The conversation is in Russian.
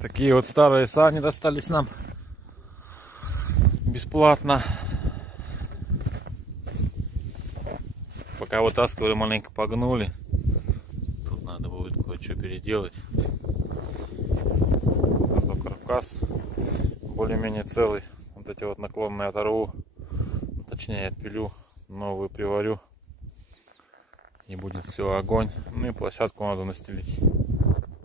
Такие вот старые сани достались нам бесплатно. Пока вытаскивали, маленько погнули. Тут надо будет кое-что переделать. Зато каркас более-менее целый. Вот эти вот наклонные оторву. Точнее отпилю, новую приварю. И будет все огонь. Ну и площадку надо настелить.